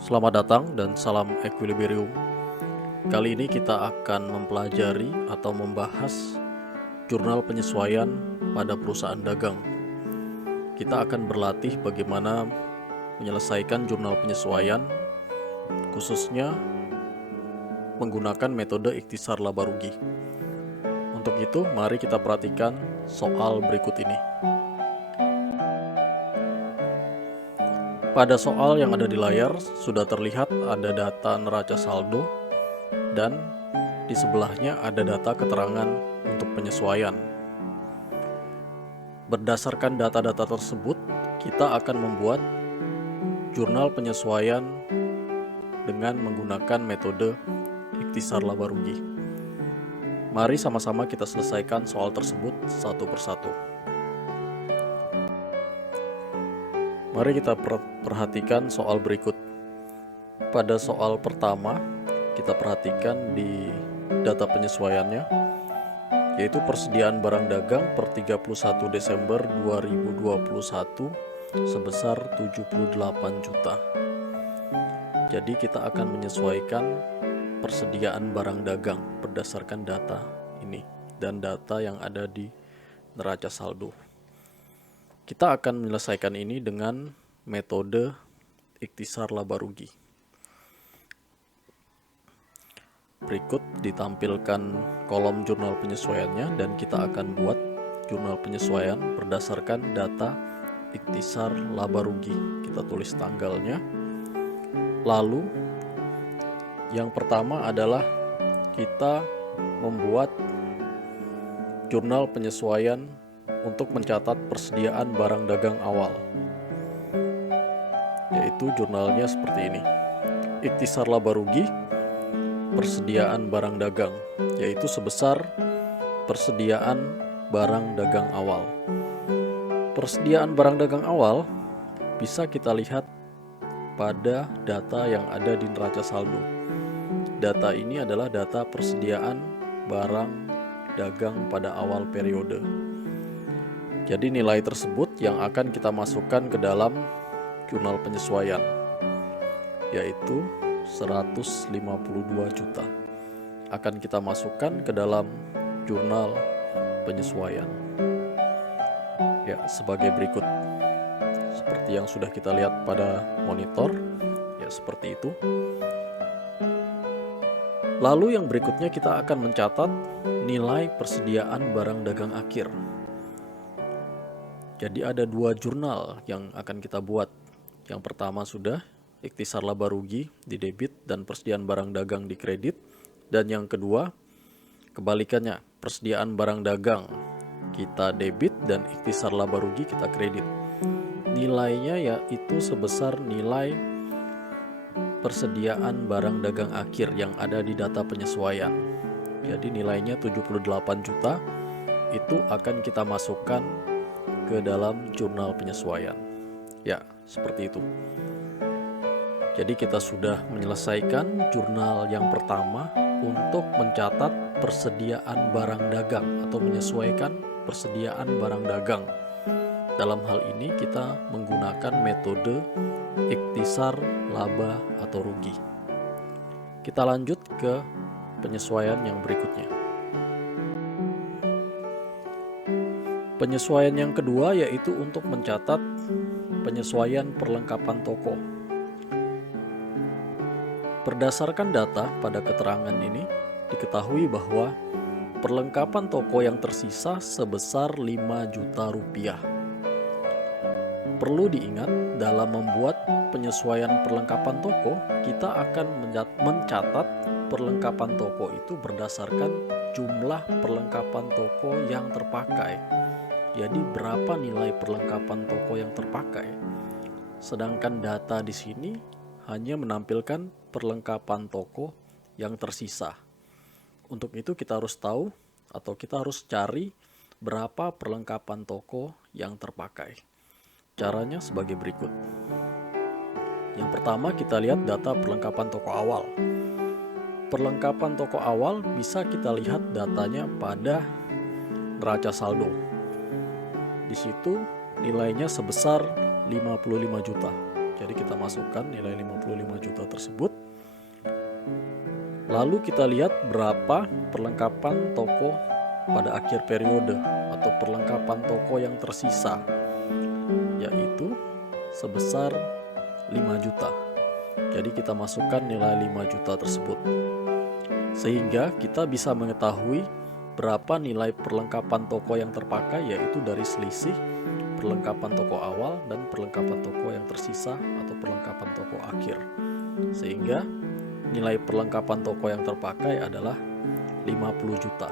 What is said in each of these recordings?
Selamat datang dan salam equilibrium. Kali ini kita akan mempelajari atau membahas jurnal penyesuaian pada perusahaan dagang. Kita akan berlatih bagaimana menyelesaikan jurnal penyesuaian, khususnya menggunakan metode ikhtisar laba rugi. Untuk itu, mari kita perhatikan soal berikut ini. Pada soal yang ada di layar, sudah terlihat ada data neraca saldo dan di sebelahnya ada data keterangan untuk penyesuaian. Berdasarkan data-data tersebut, kita akan membuat jurnal penyesuaian dengan menggunakan metode ikhtisar laba rugi. Mari sama-sama kita selesaikan soal tersebut satu persatu. Mari kita perhatikan soal berikut. Pada soal pertama, kita perhatikan di data penyesuaiannya, yaitu persediaan barang dagang per 31 Desember 2021 sebesar 78 juta. Jadi kita akan menyesuaikan persediaan barang dagang berdasarkan data ini dan data yang ada di neraca saldo. Kita akan menyelesaikan ini dengan metode ikhtisar laba rugi. Berikut ditampilkan kolom jurnal penyesuaiannya dan kita akan buat jurnal penyesuaian berdasarkan data ikhtisar laba rugi. Kita tulis tanggalnya. Lalu yang pertama adalah kita membuat jurnal penyesuaian untuk mencatat persediaan barang dagang awal, yaitu jurnalnya seperti ini. Ikhtisar laba rugi persediaan barang dagang, yaitu sebesar persediaan barang dagang awal. Persediaan barang dagang awal bisa kita lihat pada data yang ada di neraca saldo. Data ini adalah data persediaan barang dagang pada awal periode. Jadi nilai tersebut yang akan kita masukkan ke dalam jurnal penyesuaian, yaitu 152 juta. Akan kita masukkan ke dalam jurnal penyesuaian. Ya, sebagai berikut. Seperti yang sudah kita lihat pada monitor, ya seperti itu. Lalu yang berikutnya kita akan mencatat nilai persediaan barang dagang akhir. Jadi ada dua jurnal yang akan kita buat. Yang pertama sudah ikhtisar laba rugi di debit dan persediaan barang dagang di kredit. Dan yang kedua kebalikannya, persediaan barang dagang kita debit dan ikhtisar laba rugi kita kredit. Nilainya yaitu sebesar nilai persediaan barang dagang akhir yang ada di data penyesuaian. Jadi nilainya 78 juta itu akan kita masukkan ke dalam jurnal penyesuaian. Ya, seperti itu. Jadi kita sudah menyelesaikan jurnal yang pertama untuk mencatat persediaan barang dagang atau menyesuaikan persediaan barang dagang. Dalam hal ini kita menggunakan metode ikhtisar laba atau rugi. Kita lanjut ke penyesuaian yang berikutnya. Penyesuaian yang kedua yaitu untuk mencatat penyesuaian perlengkapan toko. Berdasarkan data pada keterangan ini, diketahui bahwa perlengkapan toko yang tersisa sebesar 5 juta rupiah. Perlu diingat, dalam membuat penyesuaian perlengkapan toko, kita akan mencatat perlengkapan toko itu berdasarkan jumlah perlengkapan toko yang terpakai. Jadi berapa nilai perlengkapan toko yang terpakai? Sedangkan data di sini hanya menampilkan perlengkapan toko yang tersisa. Untuk itu kita harus tahu atau kita harus cari berapa perlengkapan toko yang terpakai. Caranya sebagai berikut. Yang pertama kita lihat data perlengkapan toko awal. Perlengkapan toko awal bisa kita lihat datanya pada neraca saldo. Di situ nilainya sebesar 55 juta. Jadi kita masukkan nilai 55 juta tersebut. Lalu kita lihat berapa perlengkapan toko pada akhir periode atau perlengkapan toko yang tersisa, yaitu sebesar 5 juta. Jadi kita masukkan nilai 5 juta tersebut. Sehingga kita bisa mengetahui berapa nilai perlengkapan toko yang terpakai, yaitu dari selisih perlengkapan toko awal dan perlengkapan toko yang tersisa atau perlengkapan toko akhir. Sehingga nilai perlengkapan toko yang terpakai adalah 50 juta.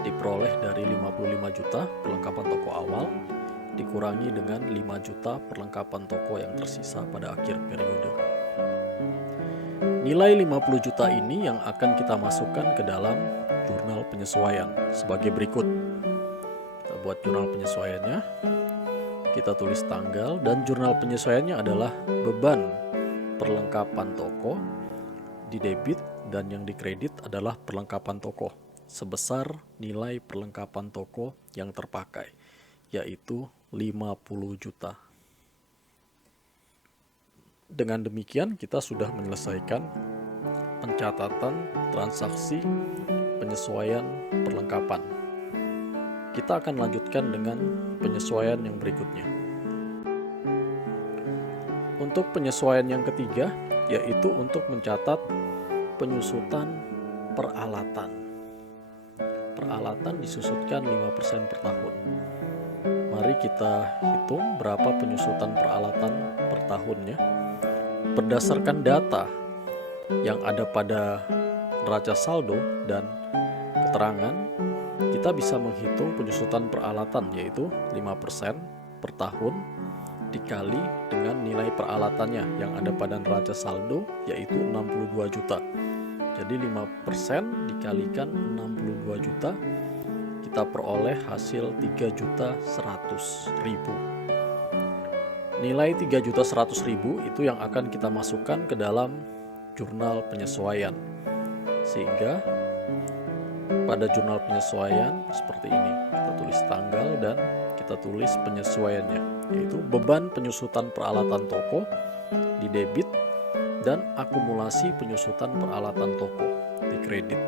Diperoleh dari 55 juta perlengkapan toko awal dikurangi dengan 5 juta perlengkapan toko yang tersisa pada akhir periode. Nilai 50 juta ini yang akan kita masukkan ke dalam jurnal penyesuaian sebagai berikut. Kita buat jurnal penyesuaiannya. Kita tulis tanggal, dan jurnal penyesuaiannya adalah beban perlengkapan toko di debit, dan yang dikredit adalah perlengkapan toko sebesar nilai perlengkapan toko yang terpakai, yaitu 50 juta. Dengan demikian kita sudah menyelesaikan pencatatan transaksi penyesuaian perlengkapan. Kita akan lanjutkan dengan penyesuaian yang berikutnya. Untuk penyesuaian yang ketiga, yaitu untuk mencatat penyusutan peralatan. Peralatan disusutkan 5% per tahun. Mari kita hitung berapa penyusutan peralatan per tahunnya. Berdasarkan data yang ada pada neraca saldo dan keterangan, kita bisa menghitung penyusutan peralatan, yaitu 5% per tahun dikali dengan nilai peralatannya yang ada pada neraca saldo, yaitu 62 juta. Jadi 5% dikalikan 62 juta, kita peroleh hasil 3.100.000. Nilai 3.100.000 itu yang akan kita masukkan ke dalam jurnal penyesuaian. Sehingga pada jurnal penyesuaian seperti ini, kita tulis tanggal dan kita tulis penyesuaiannya, yaitu beban penyusutan peralatan toko di debit dan akumulasi penyusutan peralatan toko di kredit.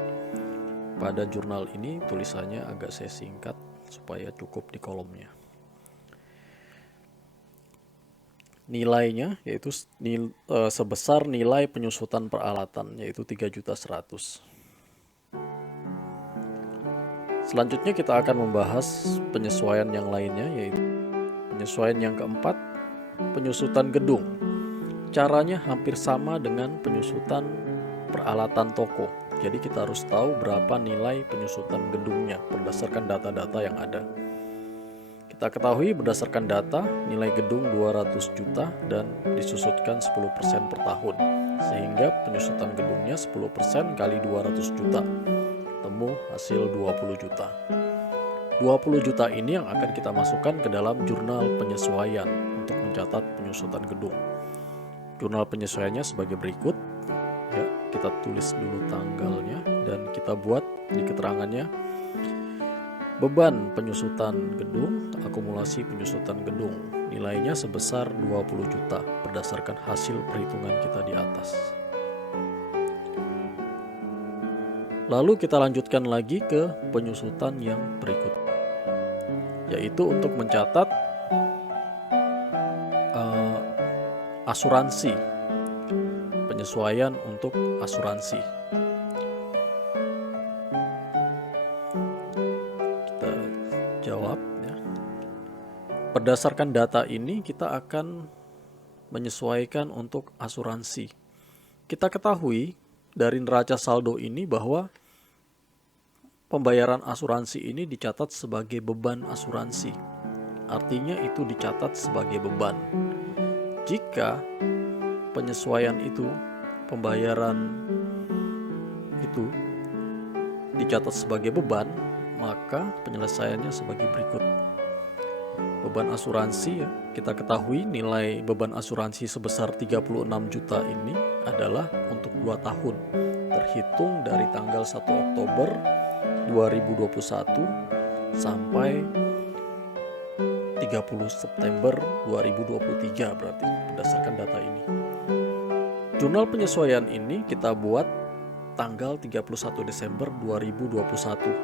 Pada jurnal ini tulisannya agak saya singkat supaya cukup di kolomnya. Nilainya yaitu sebesar nilai penyusutan peralatan, yaitu 3.100.000. Selanjutnya kita akan membahas penyesuaian yang lainnya, yaitu penyesuaian yang keempat, penyusutan gedung. Caranya hampir sama dengan penyusutan peralatan toko. Jadi kita harus tahu berapa nilai penyusutan gedungnya berdasarkan data-data yang ada. Kita ketahui berdasarkan data nilai gedung 200 juta dan disusutkan 10% per tahun. Sehingga penyusutan gedungnya 10% kali 200 juta. Temu hasil 20 juta. 20 juta ini yang akan kita masukkan ke dalam jurnal penyesuaian untuk mencatat penyusutan gedung. Jurnal penyesuaiannya sebagai berikut. Ya, kita tulis dulu tanggalnya dan kita buat di keterangannya beban penyusutan gedung, akumulasi penyusutan gedung. Nilainya sebesar 20 juta berdasarkan hasil perhitungan kita di atas. Lalu kita lanjutkan lagi ke penyusutan yang berikut, yaitu untuk mencatat asuransi, penyesuaian untuk asuransi. Kita jawab ya. Berdasarkan data ini kita akan menyesuaikan untuk asuransi. Kita ketahui dari neraca saldo ini bahwa pembayaran asuransi ini dicatat sebagai beban asuransi. Artinya itu dicatat sebagai beban. Jika penyesuaian itu, pembayaran itu dicatat sebagai beban, maka penyelesaiannya sebagai berikut. Beban asuransi ya, kita ketahui nilai beban asuransi sebesar 36 juta ini adalah untuk 2 tahun, terhitung dari tanggal 1 Oktober 2021 sampai 30 September 2023 berarti berdasarkan data ini. Jurnal penyesuaian ini kita buat tanggal 31 Desember 2021.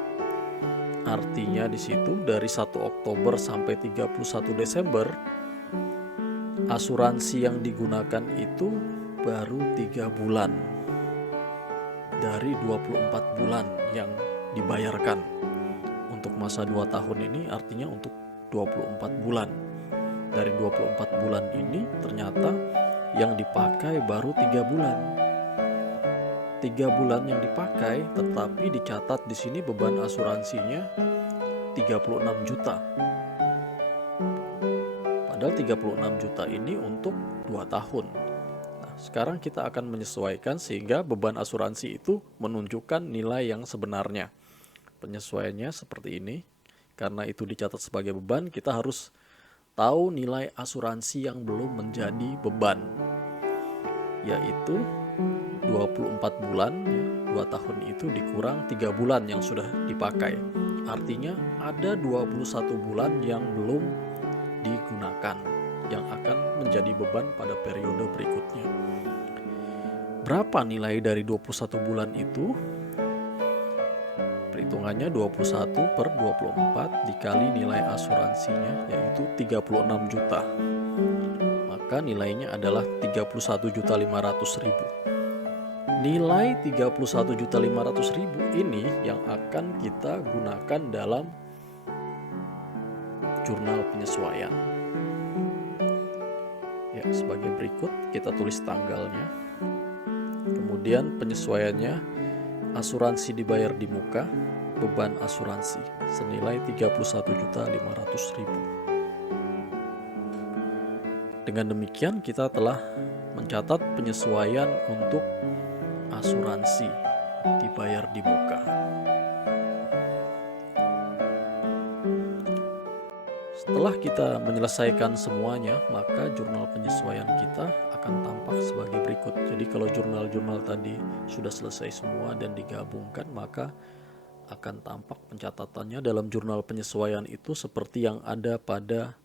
Artinya di situ dari 1 Oktober sampai 31 Desember asuransi yang digunakan itu baru 3 bulan dari 24 bulan yang dibayarkan. Untuk masa 2 tahun ini artinya untuk 24 bulan. Dari 24 bulan ini ternyata yang dipakai baru 3 bulan. 3 bulan yang dipakai, tetapi dicatat di sini beban asuransinya 36 juta. Padahal 36 juta ini untuk 2 tahun. Nah, sekarang kita akan menyesuaikan sehingga beban asuransi itu menunjukkan nilai yang sebenarnya. Penyesuaiannya seperti ini. Karena itu dicatat sebagai beban, kita harus tahu nilai asuransi yang belum menjadi beban, yaitu 24 bulan, 2 tahun itu dikurang 3 bulan yang sudah dipakai. Artinya ada 21 bulan yang belum digunakan, yang akan menjadi beban pada periode berikutnya. Berapa nilai dari 21 bulan itu? Perhitungannya 21 per 24 dikali nilai asuransinya, yaitu 36 juta. Maka nilainya adalah 31.500.000. Nilai 31.500.000 ini yang akan kita gunakan dalam jurnal penyesuaian. Ya, sebagai berikut kita tulis tanggalnya. Kemudian penyesuaiannya, asuransi dibayar di muka, beban asuransi senilai 31.500.000. Dengan demikian kita telah mencatat penyesuaian untuk asuransi dibayar di muka. Setelah kita menyelesaikan semuanya, maka jurnal penyesuaian kita akan tampak sebagai berikut. Jadi kalau jurnal-jurnal tadi sudah selesai semua dan digabungkan, maka akan tampak pencatatannya dalam jurnal penyesuaian itu seperti yang ada pada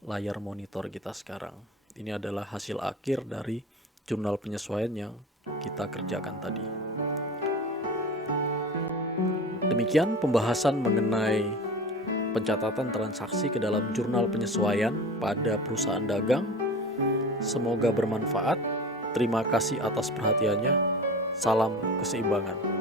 layar monitor kita sekarang. Ini adalah hasil akhir dari jurnal penyesuaian yang kita kerjakan tadi. Demikian pembahasan mengenai pencatatan transaksi ke dalam jurnal penyesuaian pada perusahaan dagang. Semoga bermanfaat. Terima kasih atas perhatiannya. Salam keseimbangan.